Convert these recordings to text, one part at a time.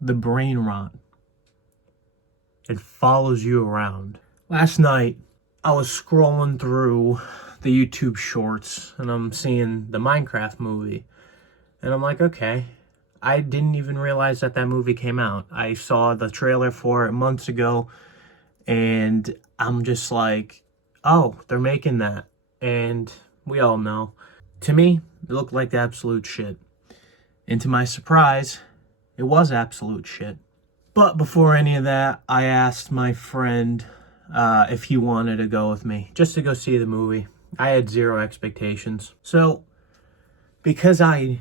the brain rot. It follows you around. Last night, I was scrolling through the YouTube shorts and I'm seeing the Minecraft movie. And I'm like, okay, I didn't even realize that movie came out. I saw the trailer for it months ago and I'm just like, oh, they're making that. And we all know. To me, it looked like absolute shit. And to my surprise, it was absolute shit. But before any of that, I asked my friend if he wanted to go with me, just to go see the movie. I had zero expectations. So, because I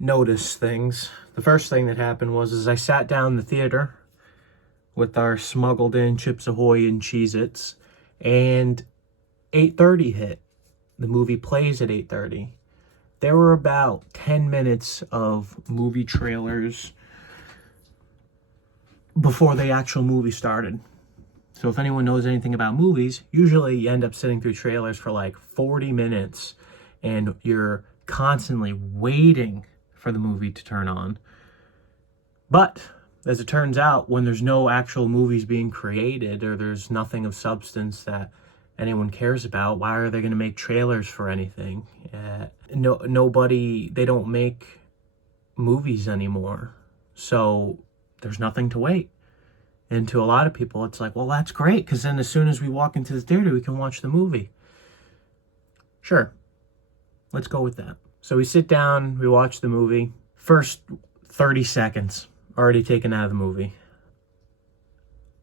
noticed things, the first thing that happened was I sat down in the theater with our smuggled in Chips Ahoy and Cheez-Its, and 8:30 hit. The movie plays at 8:30. There were about 10 minutes of movie trailers before the actual movie started. So if anyone knows anything about movies, usually you end up sitting through trailers for like 40 minutes and you're constantly waiting for the movie to turn on. But as it turns out, when there's no actual movies being created or there's nothing of substance that anyone cares about, why are they going to make trailers for anything? They don't make movies anymore. So there's nothing to wait. And to a lot of people, it's like, well, that's great, because then as soon as we walk into the theater, we can watch the movie. Sure. Let's go with that. So we sit down, we watch the movie. First 30 seconds, already taken out of the movie.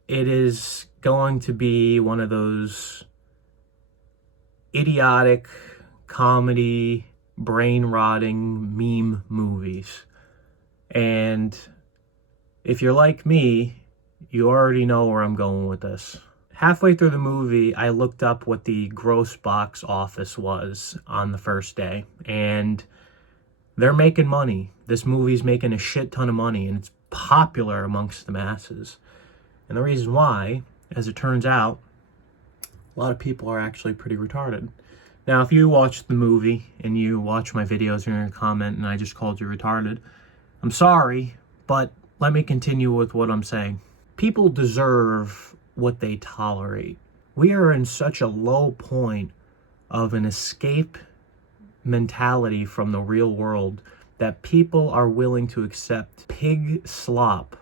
It is going to be one of those idiotic, comedy, brain-rotting meme movies. And if you're like me, you already know where I'm going with this. Halfway through the movie, I looked up what the gross box office was on the first day, and they're making money. This movie's making a shit ton of money, and it's popular amongst the masses. And the reason why, as it turns out, a lot of people are actually pretty retarded. Now, if you watch the movie and you watch my videos and you're going to comment and I just called you retarded, I'm sorry, but let me continue with what I'm saying. People deserve what they tolerate. We are in such a low point of an escape mentality from the real world that people are willing to accept pig slop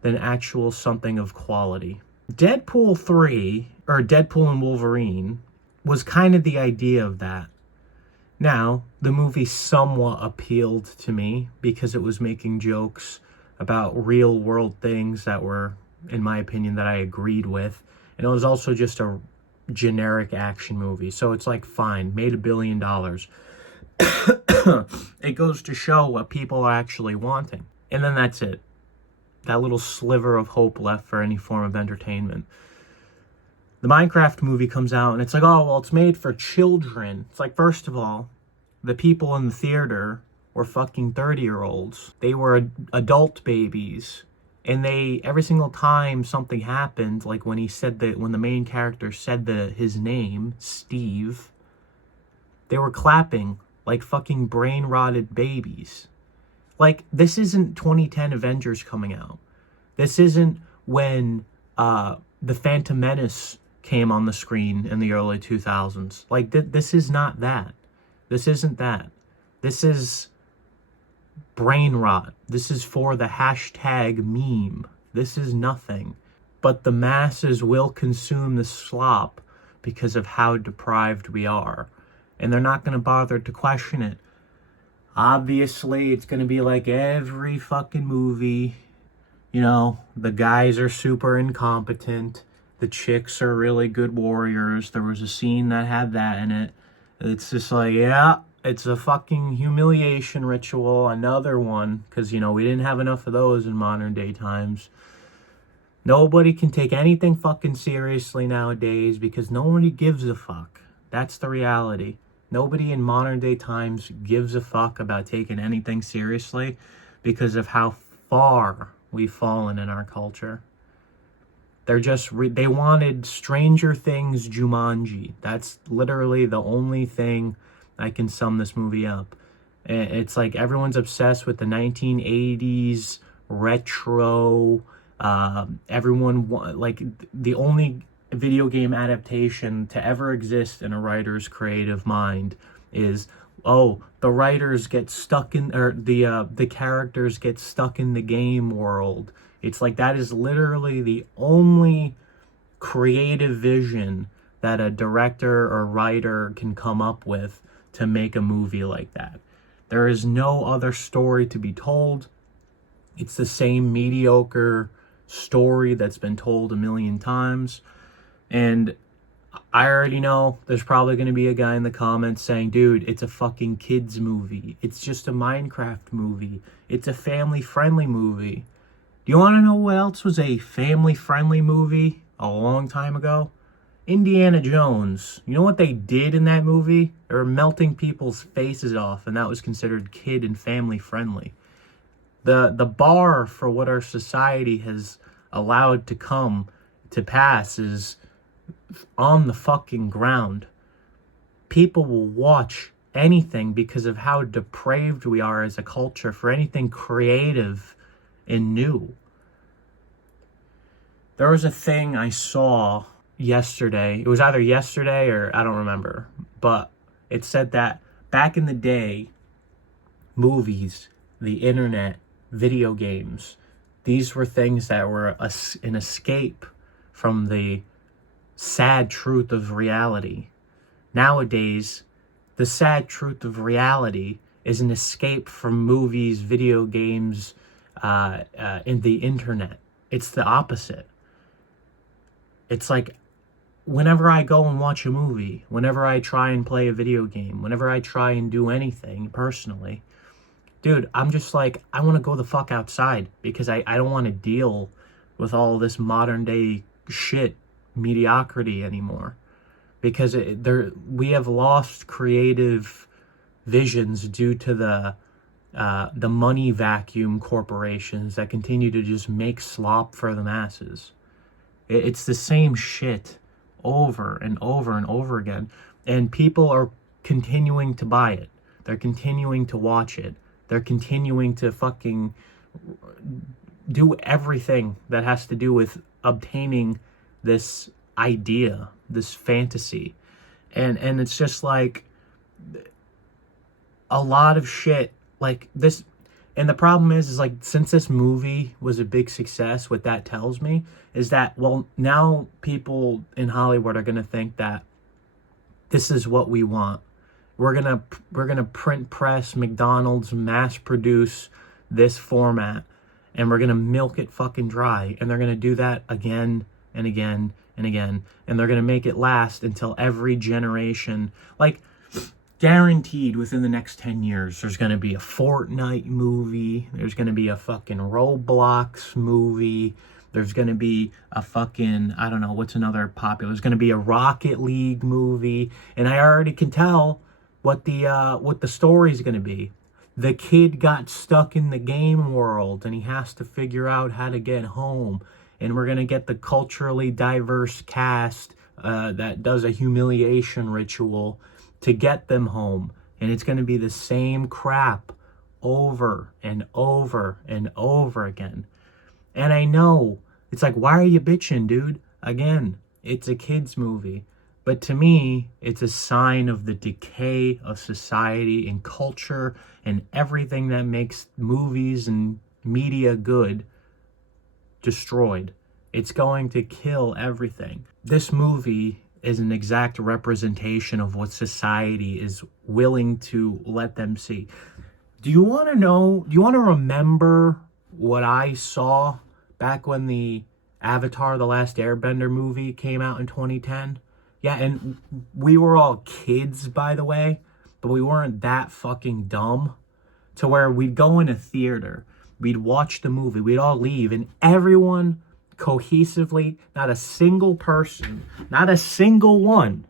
than actual something of quality. Deadpool 3, or Deadpool and Wolverine, was kind of the idea of that. Now, the movie somewhat appealed to me because it was making jokes about real world things that were, in my opinion, that I agreed with. And it was also just a generic action movie. So it's like, fine, made $1 billion. It goes to show what people are actually wanting. And then that's it. That little sliver of hope left for any form of entertainment. The Minecraft movie comes out and it's like, oh, well, it's made for children. It's like, first of all, the people in the theater were fucking 30-year-olds. They were adult babies. And they, every single time something happened, like when the main character said his name, Steve, they were clapping like fucking brain-rotted babies. Like, this isn't 2010 Avengers coming out. This isn't when the Phantom Menace came on the screen in the early 2000s. Like, this is not that. This isn't that. This is brain rot. This is for the hashtag meme. This is nothing. But the masses will consume the slop because of how deprived we are. And they're not going to bother to question it. Obviously, it's going to be like every fucking movie. You know, the guys are super incompetent. The chicks are really good warriors. There was a scene that had that in it. It's just like, yeah, it's a fucking humiliation ritual. Another one. Because, you know, we didn't have enough of those in modern day times. Nobody can take anything fucking seriously nowadays because nobody gives a fuck. That's the reality. Nobody in modern day times gives a fuck about taking anything seriously because of how far we've fallen in our culture. They're just, they wanted Stranger Things Jumanji. That's literally the only thing I can sum this movie up. It's like everyone's obsessed with the 1980s retro. Like the only video game adaptation to ever exist in a writer's creative mind is, oh, the writers get stuck in, or the characters get stuck in the game world. It's like that is literally the only creative vision that a director or writer can come up with to make a movie like that. There is no other story to be told. It's the same mediocre story that's been told a million times. And I already know there's probably going to be a guy in the comments saying, dude, it's a fucking kids movie. It's just a Minecraft movie. It's a family-friendly movie. Do you want to know what else was a family-friendly movie a long time ago? Indiana Jones. You know what they did in that movie? They were melting people's faces off, and that was considered kid and family-friendly. The bar for what our society has allowed to come to pass is on the fucking ground. People will watch anything because of how depraved we are as a culture for anything creative and new. There was a thing I saw yesterday. It was either yesterday or I don't remember, but it said that back in the day, movies, the internet, video games, these were things that were an escape from the sad truth of reality. Nowadays, the sad truth of reality is an escape from movies, video games, in the internet. It's the opposite. It's like whenever I go and watch a movie, whenever I try and play a video game, whenever I try and do anything personally, dude, I'm just like, I want to go the fuck outside because I don't want to deal with all this modern day shit mediocrity anymore, because we have lost creative visions due to the money vacuum corporations that continue to just make slop for the masses. It's the same shit over and over and over again, and people are continuing to buy it. They're continuing to watch it. They're continuing to fucking do everything that has to do with obtaining this idea, this fantasy. And it's just like a lot of shit like this. And the problem is like, since this movie was a big success, what that tells me is that, well, now people in Hollywood are going to think that this is what we want. We're gonna print press McDonald's, mass produce this format, and we're gonna milk it fucking dry. And they're gonna do that again and again and again, and they're gonna make it last until every generation, like, guaranteed within the next 10 years, there's gonna be a Fortnite movie, there's gonna be a fucking Roblox movie, there's gonna be a fucking, I don't know, what's another popular, there's gonna be a Rocket League movie, and I already can tell what the story's going to be. The kid got stuck in the game world and he has to figure out how to get home, and we're going to get the culturally diverse cast that does a humiliation ritual to get them home, and it's going to be the same crap over and over and over again. And I know it's like, why are you bitching, dude? Again, it's a kids movie. But to me, it's a sign of the decay of society and culture and everything that makes movies and media good destroyed. It's going to kill everything. This movie is an exact representation of what society is willing to let them see. Do you want to know, do you want to remember what I saw back when the Avatar: The Last Airbender movie came out in 2010? Yeah, and we were all kids, by the way, but we weren't that fucking dumb to where we'd go in a theater, we'd watch the movie, we'd all leave, and everyone cohesively, not a single person, not a single one,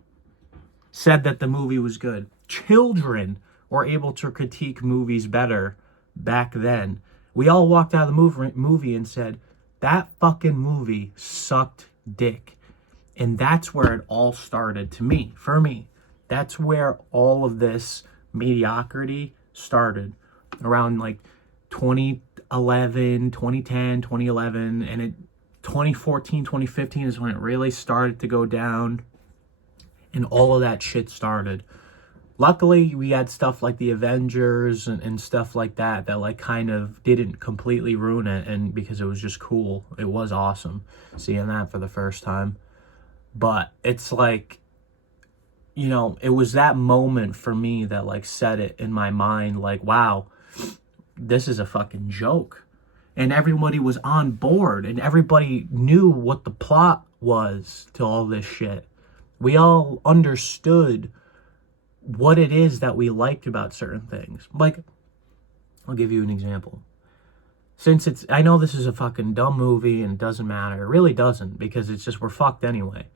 said that the movie was good. Children were able to critique movies better back then. We all walked out of the movie and said, that fucking movie sucked dick. And that's where it all started for me. That's where all of this mediocrity started. Around like 2011, 2010, 2011, and 2014, 2015 is when it really started to go down, and all of that shit started. Luckily, we had stuff like the Avengers and stuff like that like kind of didn't completely ruin it, and because it was just cool. It was awesome seeing that for the first time. But it's like, you know, it was that moment for me that like set it in my mind, like, wow, this is a fucking joke. And everybody was on board, and everybody knew what the plot was to all this shit. We all understood what it is that we liked about certain things. Like, I'll give you an example. Since I know this is a fucking dumb movie and it doesn't matter. It really doesn't, because it's just, we're fucked anyway.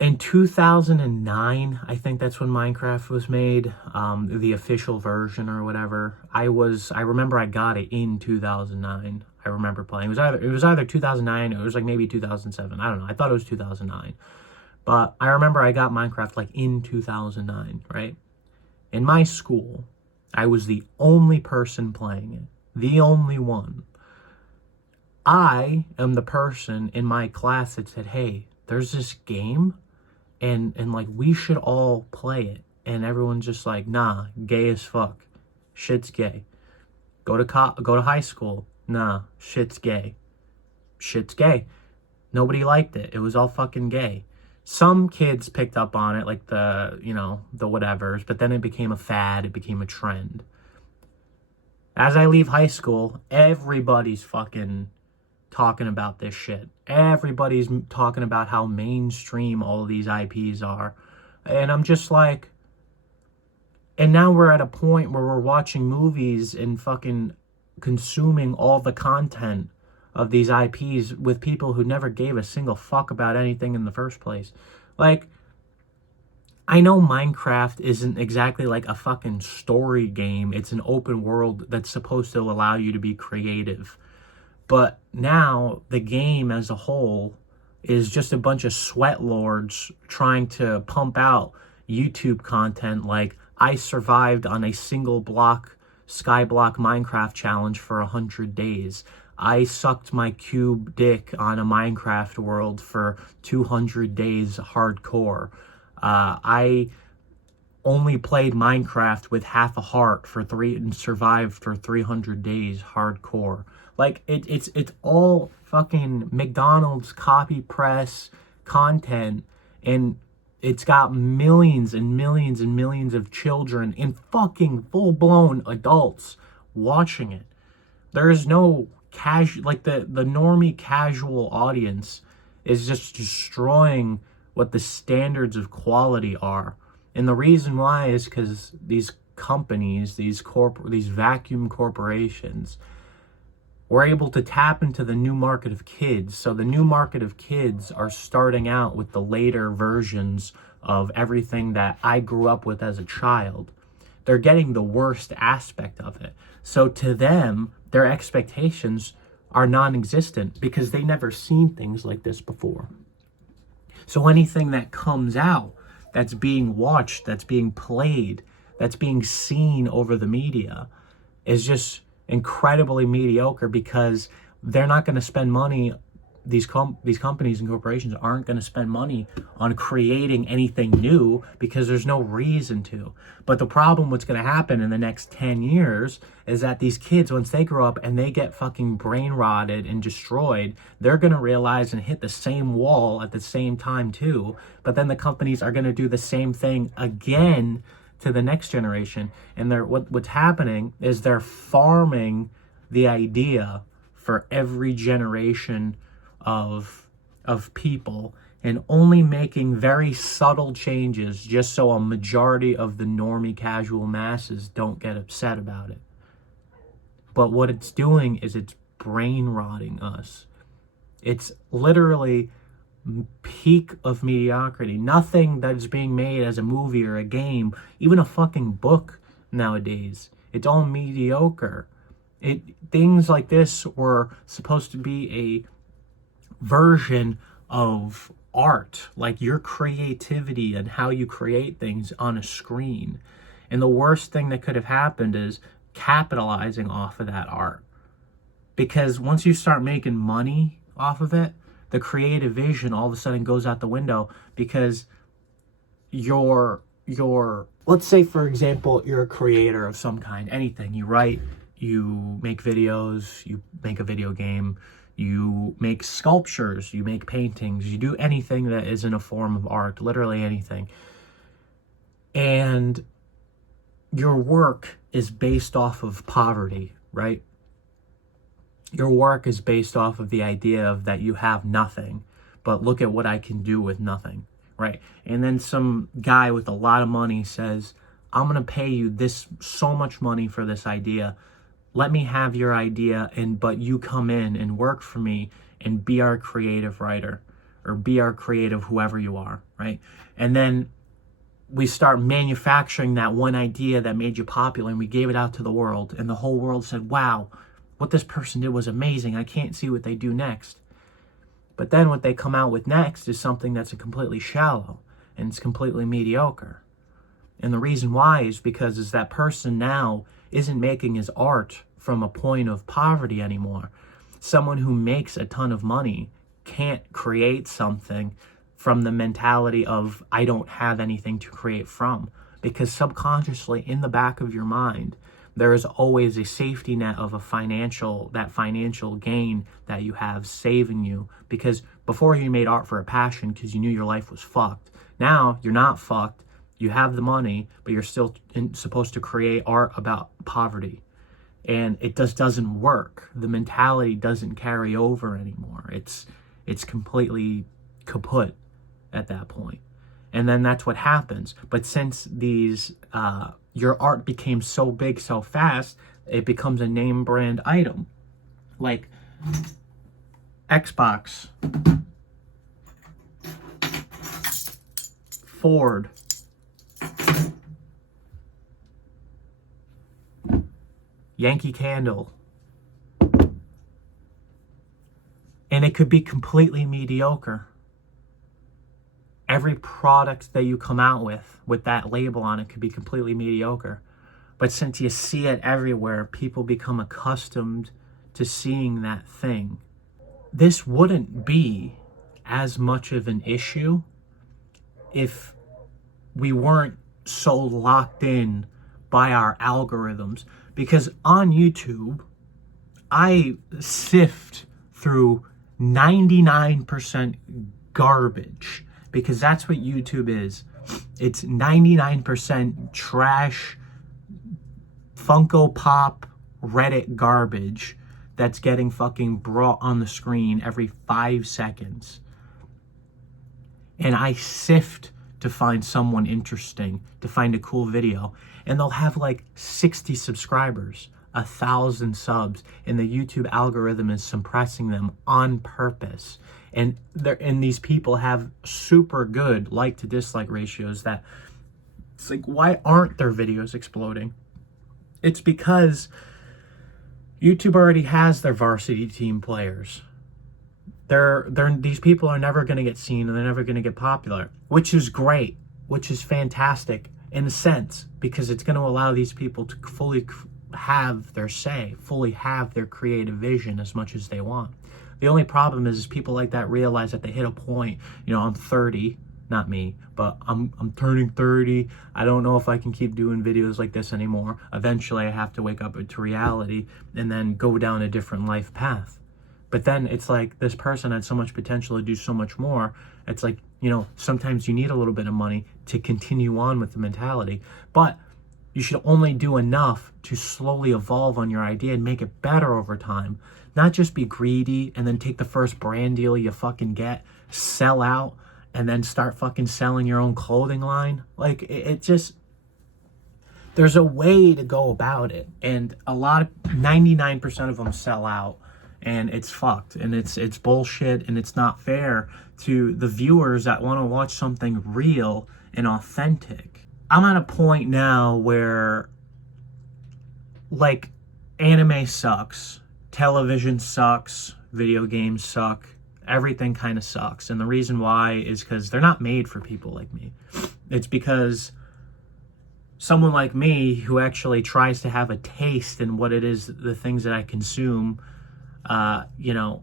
In 2009, I think that's when Minecraft was made, the official version or whatever. I remember I got it in 2009. I remember playing. It was either 2009 or it was like maybe 2007. I don't know. I thought it was 2009. But I remember I got Minecraft like in 2009, right? In my school, I was the only person playing it. The only one. I am the person in my class that said, hey, there's this game, and like we should all play it. And everyone's just like, nah, gay as fuck. Shit's gay. Go to high school. Nah, shit's gay. Shit's gay. Nobody liked it. It was all fucking gay. Some kids picked up on it, like the whatevers, but then it became a fad, it became a trend. As I leave high school, everybody's fucking talking about this shit. Everybody's talking about how mainstream all of these IPs are. And I'm just like, and now we're at a point where we're watching movies and fucking consuming all the content of these IPs with people who never gave a single fuck about anything in the first place. Like, I know Minecraft isn't exactly like a fucking story game. It's an open world that's supposed to allow you to be creative. But now the game as a whole is just a bunch of sweat lords trying to pump out YouTube content like, I survived on a single block skyblock Minecraft challenge for 100 days. I sucked my cube dick on a Minecraft world for 200 days hardcore. I only played Minecraft with half a heart and survived for 300 days hardcore. Like, it's all fucking McDonald's copy press content, and it's got millions and millions and millions of children and fucking full-blown adults watching it. There's no casual, like the normie casual audience is just destroying what the standards of quality are. And the reason why is because these companies, these vacuum corporations, were able to tap into the new market of kids. So the new market of kids are starting out with the later versions of everything that I grew up with as a child. They're getting the worst aspect of it. So to them, their expectations are non-existent because they never seen things like this before. So anything that comes out, that's being watched, that's being played, that's being seen over the media, is just incredibly mediocre because they're not going to spend money. These companies and corporations aren't going to spend money on creating anything new because there's no reason to. But the problem, what's going to happen in the next 10 years is that these kids, once they grow up and they get fucking brain rotted and destroyed, they're going to realize and hit the same wall at the same time too. But then the companies are going to do the same thing again to the next generation. And what's happening is they're farming the idea for every generation of people and only making very subtle changes just so a majority of the normie casual masses don't get upset about it. But what it's doing is it's brain rotting us. It's literally peak of mediocrity. Nothing that's being made as a movie or a game, even a fucking book nowadays, it's all mediocre. Things like this were supposed to be a version of art, like your creativity and how you create things on a screen. And the worst thing that could have happened is capitalizing off of that art. Because once you start making money off of it, the creative vision all of a sudden goes out the window, because your let's say, for example, you're a creator of some kind, anything. You write, you make videos, you make a video game, you make sculptures, you make paintings, you do anything that isn't a form of art, literally anything. And your work is based off of poverty, right? Your work is based off of the idea of that you have nothing, but look at what I can do with nothing, right? And then some guy with a lot of money says, I'm going to pay you so much money for this idea. Let me have your idea, but you come in and work for me and be our creative writer, or be our creative whoever you are, right? And then we start manufacturing that one idea that made you popular, and we gave it out to the world, and the whole world said, wow, what this person did was amazing. I can't see what they do next. But then what they come out with next is something that's completely shallow, and it's completely mediocre. And the reason why is because that person now isn't making his art from a point of poverty anymore. Someone who makes a ton of money can't create something from the mentality of, I don't have anything to create from. Because subconsciously in the back of your mind, there is always a safety net of that financial gain that you have saving you. Because before you made art for a passion because you knew your life was fucked. Now you're not fucked. You have the money, but you're still supposed to create art about poverty. And it just doesn't work. The mentality doesn't carry over anymore. It's completely kaput at that point. And then that's what happens. But since your art became so big so fast, it becomes a name brand item. Like Xbox, Ford, Yankee Candle. And it could be completely mediocre. Every product that you come out with that label on it could be completely mediocre. But since you see it everywhere, people become accustomed to seeing that thing. This wouldn't be as much of an issue if we weren't so locked in by our algorithms. Because on YouTube, I sift through 99% garbage. Because that's what YouTube is. It's 99% trash, Funko Pop, Reddit garbage that's getting fucking brought on the screen every 5 seconds. And I sift to find someone interesting, to find a cool video. And they'll have like 60 subscribers, 1,000 subs, and the YouTube algorithm is suppressing them on purpose. And these people have super good like to dislike ratios that it's like, why aren't their videos exploding? It's because YouTube already has their varsity team players. These people are never going to get seen, and they're never going to get popular, which is great, which is fantastic in a sense, because it's going to allow these people to fully have their say, fully have their creative vision as much as they want. The only problem is people like that realize that they hit a point, I'm 30, not me, but I'm turning 30. I don't know if I can keep doing videos like this anymore. Eventually I have to wake up to reality and then go down a different life path. But then it's like this person had so much potential to do so much more. It's like, sometimes you need a little bit of money to continue on with the mentality, but you should only do enough to slowly evolve on your idea and make it better over time. Not just be greedy and then take the first brand deal you fucking get, sell out, and then start fucking selling your own clothing line. Like, it just, there's a way to go about it. And 99% of them sell out, and it's fucked, and it's bullshit, and it's not fair to the viewers that want to watch something real and authentic. I'm at a point now where, like, anime sucks, television sucks, video games suck, everything kind of sucks. And the reason why is because they're not made for people like me. It's because someone like me who actually tries to have a taste in what it is, the things that I consume, you know,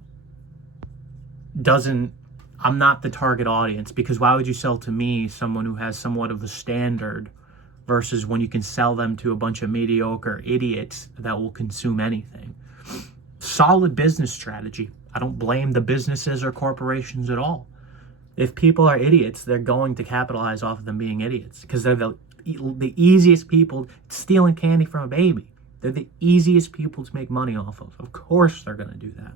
doesn't, I'm not the target audience, because why would you sell to me, someone who has somewhat of a standard, versus when you can sell them to a bunch of mediocre idiots that will consume anything? Solid business strategy. I don't blame the businesses or corporations at all. If people are idiots, they're going to capitalize off of them being idiots, because they're the easiest people. Stealing candy from a baby, they're the easiest people to make money off of. Of course they're going to do that.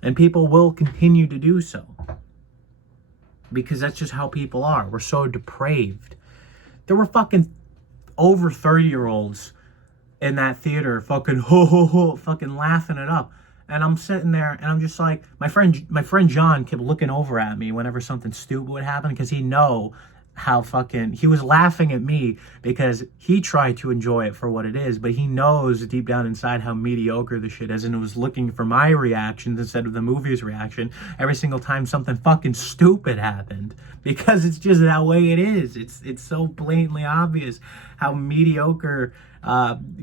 And people will continue to do so, because that's just how people are. We're so depraved. There were fucking over 30-year-olds in that theater fucking ho ho ho, fucking laughing it up. And I'm sitting there and I'm just like, my friend John kept looking over at me whenever something stupid would happen, because he was laughing at me because he tried to enjoy it for what it is, but he knows deep down inside how mediocre the shit is, and was looking for my reactions instead of the movie's reaction every single time something fucking stupid happened, because it's just that way it is. It's so blatantly obvious how mediocre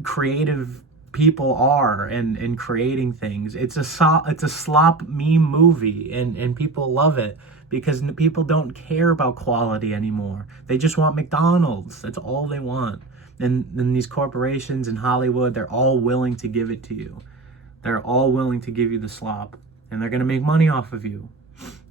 creative people are in creating things. It's a slop meme movie, and people love it, because people don't care about quality anymore. They just want McDonald's. That's all they want. And these corporations in Hollywood, they're all willing to give it to you. They're all willing to give you the slop, and they're going to make money off of you.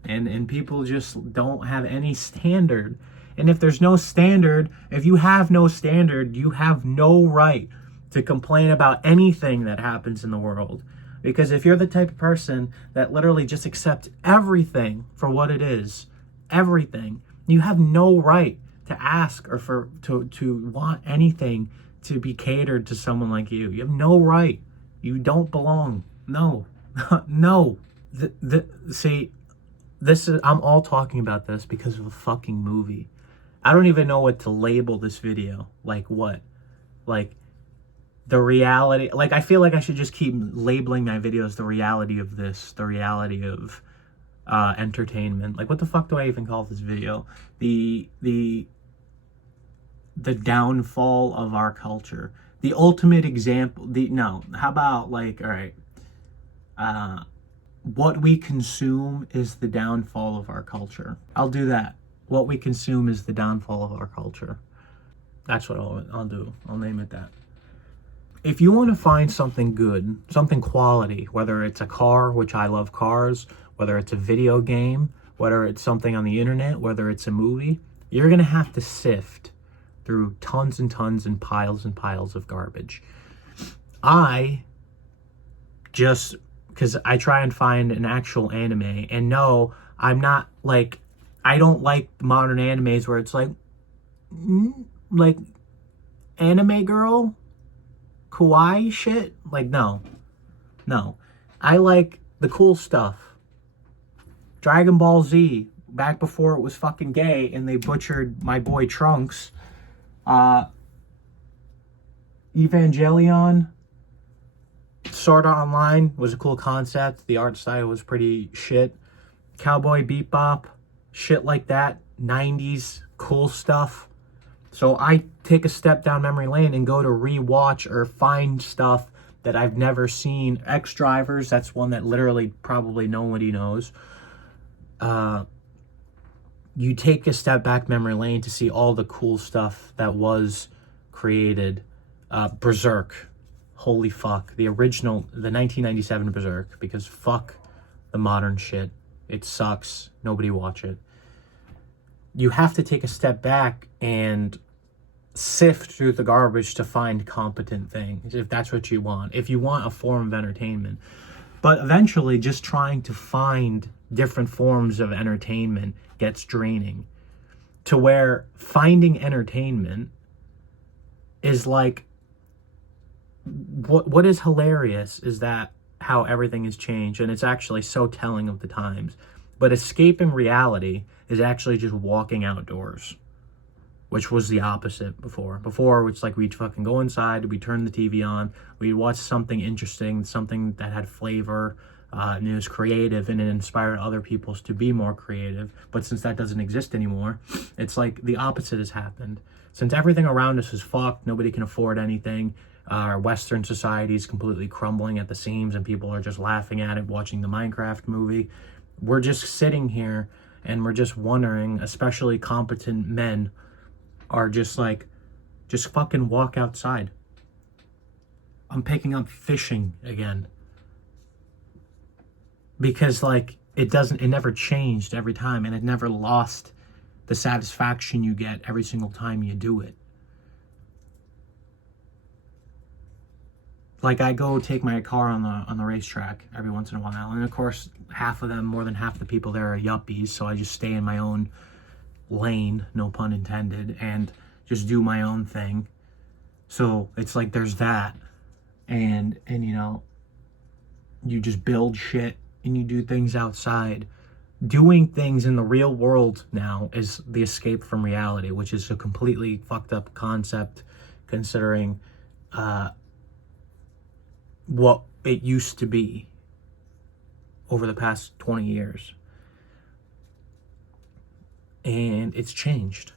And people just don't have any standard. And if there's no standard, if you have no standard, you have no right to complain about anything that happens in the world. Because if you're the type of person that literally just accepts everything for what it is, everything, you have no right to ask or to want anything to be catered to someone like you. You have no right. You don't belong. No. No. See, I'm all talking about this because of a fucking movie. I don't even know what to label this video. Like what? Like, the reality, like, I feel like I should just keep labeling my videos the reality of this, the reality of entertainment. Like, what the fuck do I even call this video? The downfall of our culture. The ultimate example, how about, like, all right, what we consume is the downfall of our culture. I'll do that. What we consume is the downfall of our culture. That's what I'll do. I'll name it that. If you want to find something good, something quality, whether it's a car, which I love cars, whether it's a video game, whether it's something on the internet, whether it's a movie, you're going to have to sift through tons and tons and piles of garbage. Because I try and find an actual anime, and no, I'm not like, I don't like modern animes where it's like anime girl, kawaii shit. Like, no. I like the cool stuff. Dragon Ball Z, back before it was fucking gay and they butchered my boy Trunks. Evangelion, Sword Art Online was a cool concept. The art style was pretty shit. Cowboy Bebop, shit like that. 90s cool stuff. So I take a step down memory lane and go to rewatch or find stuff that I've never seen. X-Drivers, that's one that literally probably nobody knows. You take a step back memory lane to see all the cool stuff that was created. Berserk. Holy fuck. The original, the 1997 Berserk, because fuck the modern shit. It sucks. Nobody watch it. You have to take a step back and sift through the garbage to find competent things, if that's what you want, if you want a form of entertainment. But eventually, just trying to find different forms of entertainment gets draining, to where finding entertainment is like, what is hilarious is that how everything has changed, and it's actually so telling of the times. But escaping reality is actually just walking outdoors, which was the opposite before. Before, it's like we'd fucking go inside, we'd turn the TV on, we'd watch something interesting, something that had flavor, and it was creative, and it inspired other people to be more creative. But since that doesn't exist anymore, it's like the opposite has happened. Since everything around us is fucked, nobody can afford anything, our Western society is completely crumbling at the seams and people are just laughing at it watching the Minecraft movie. We're just sitting here and we're just wondering, especially competent men are just like, just fucking walk outside. I'm picking up fishing again. Because like, it never changed every time, and it never lost the satisfaction you get every single time you do it. Like, I go take my car on the racetrack every once in a while, and of course, more than half the people there are yuppies, so I just stay in my own lane, no pun intended, and just do my own thing. So it's like there's that, and you know, you just build shit and you do things outside. Doing things in the real world now is the escape from reality, which is a completely fucked up concept considering what it used to be over the past 20 years. And it's changed.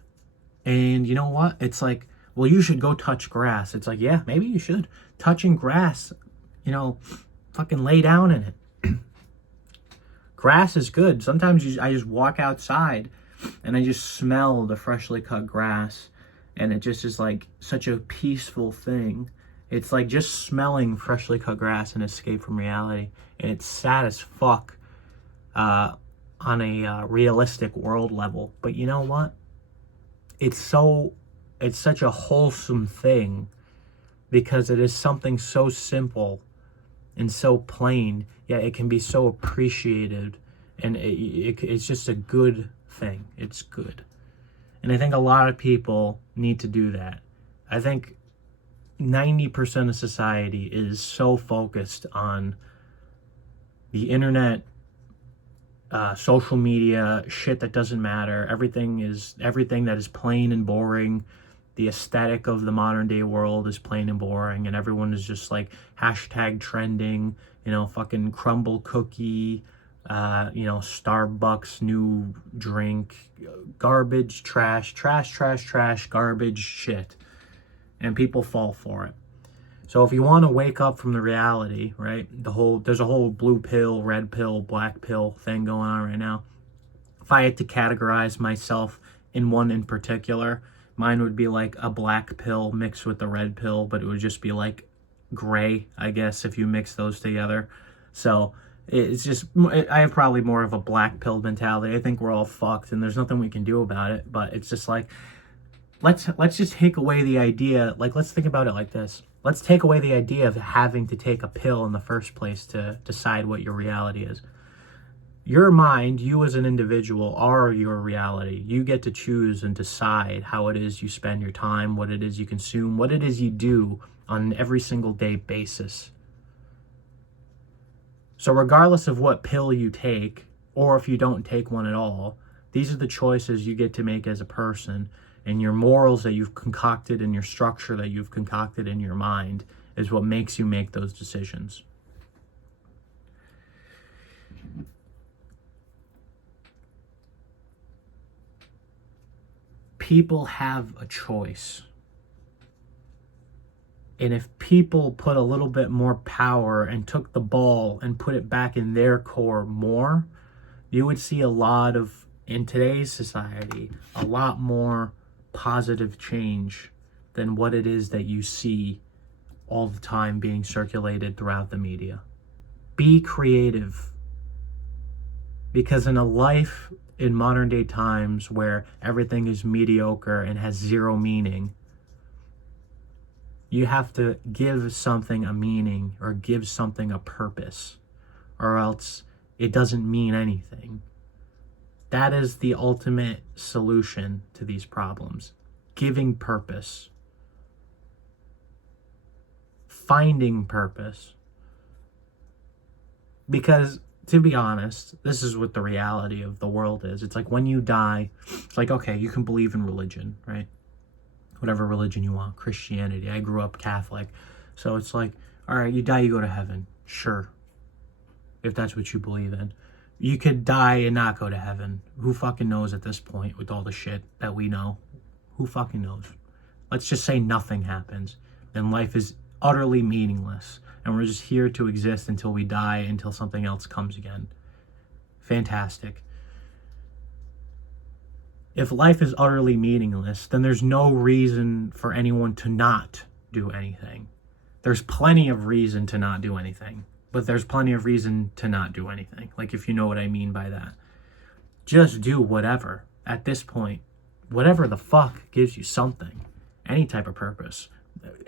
And you know what? It's like, well, you should go touch grass. It's like, yeah, maybe you should. Touching grass, you know, fucking lay down in it. Grass is good. Sometimes I just walk outside and I just smell the freshly cut grass, and it just is like such a peaceful thing. It's like just smelling freshly cut grass and escape from reality. And it's sad as fuck on a realistic world level. But you know what? It's such a wholesome thing because it is something so simple and so plain, yet it can be so appreciated, and it's just a good thing. It's good. And I think a lot of people need to do that. I think 90% of society is so focused on the internet, social media, shit that doesn't matter. Everything that is plain and boring. The aesthetic of the modern day world is plain and boring, and everyone is just like hashtag trending, you know, fucking crumble cookie, you know, Starbucks new drink, garbage, trash, garbage shit. And people fall for it. So if you want to wake up from the reality, right, there's a whole blue pill, red pill, black pill thing going on right now. If I had to categorize myself in one in particular, mine would be like a black pill mixed with the red pill, but it would just be like gray, I guess, if you mix those together. So it's just, I have probably more of a black pill mentality. I think we're all fucked and there's nothing we can do about it, but it's just like, let's just take away the idea, like, let's think about it like this. Let's take away the idea of having to take a pill in the first place to decide what your reality is. Your mind, you as an individual, are your reality. You get to choose and decide how it is you spend your time, what it is you consume, what it is you do on an every single day basis. So regardless of what pill you take, or if you don't take one at all, these are the choices you get to make as a person, and your morals that you've concocted and your structure that you've concocted in your mind is what makes you make those decisions. People have a choice. And if people put a little bit more power and took the ball and put it back in their core more, you would see a lot of, in today's society, a lot more positive change than what it is that you see all the time being circulated throughout the media. Be creative. Because in a life in modern day times where everything is mediocre and has zero meaning, you have to give something a meaning or give something a purpose, or else it doesn't mean anything. That is the ultimate solution to these problems. Giving purpose. Finding purpose. Because, to be honest, this is what the reality of the world is. It's like when you die, it's like, okay, you can believe in religion, right? Whatever religion you want. Christianity. I grew up Catholic. So it's like, all right, you die, you go to heaven. Sure. If that's what you believe in. You could die and not go to heaven. Who fucking knows at this point with all the shit that we know? Who fucking knows? Let's just say nothing happens and life is utterly meaningless and we're just here to exist until we die, until something else comes again. Fantastic. If life is utterly meaningless, then there's no reason for anyone to not do anything. There's plenty of reason to not do anything, but there's plenty of reason to not do anything. Like, if you know what I mean by that. Just do whatever. At this point, whatever the fuck gives you something. Any type of purpose.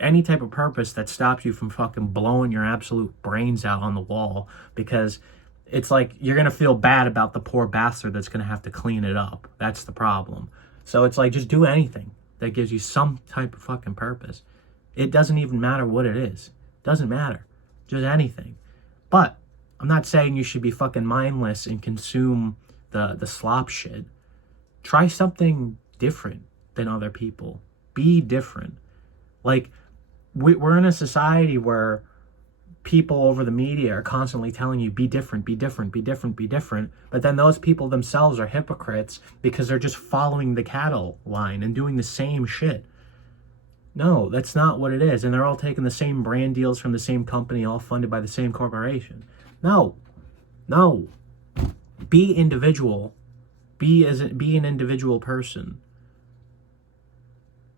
Any type of purpose that stops you from fucking blowing your absolute brains out on the wall, because it's like you're going to feel bad about the poor bastard that's going to have to clean it up. That's the problem. So it's like, just do anything that gives you some type of fucking purpose. It doesn't even matter what it is. Doesn't matter. Just anything. But I'm not saying you should be fucking mindless and consume the slop shit. Try something different than other people. Be different. Like, we're in a society where people over the media are constantly telling you, be different, be different, be different, be different. But then those people themselves are hypocrites because they're just following the cattle line and doing the same shit. No, that's not what it is. And they're all taking the same brand deals from the same company, all funded by the same corporation. No. Be individual. Be an individual person.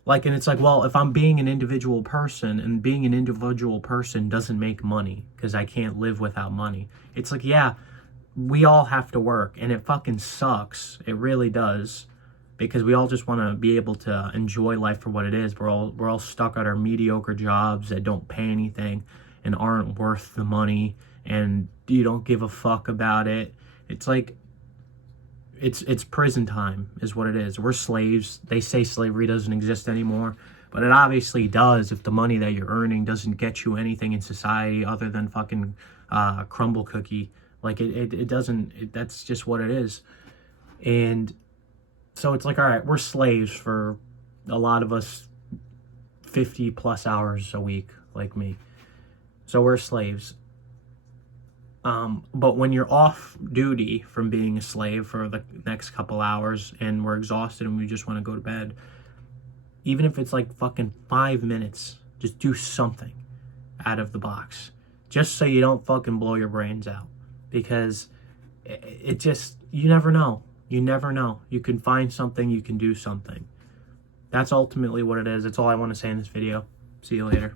Like, and it's like, well, if I'm being an individual person and being an individual person doesn't make money because I can't live without money. It's like, yeah, we all have to work and it fucking sucks. It really does, because we all just want to be able to enjoy life for what it is. We're all stuck at our mediocre jobs that don't pay anything and aren't worth the money, and you don't give a fuck about it. It's like, it's prison time is what it is. We're slaves. They say slavery doesn't exist anymore, but it obviously does if the money that you're earning doesn't get you anything in society other than fucking crumble cookie. Like, it doesn't, that's just what it is. And so it's like, all right, we're slaves for a lot of us 50 plus hours a week, like me. So we're slaves. But when you're off duty from being a slave for the next couple hours and we're exhausted and we just want to go to bed, even if it's like fucking 5 minutes, just do something out of the box. Just so you don't fucking blow your brains out. Because it just, you never know. You never know. You can find something, you can do something. That's ultimately what it is. That's all I want to say in this video. See you later.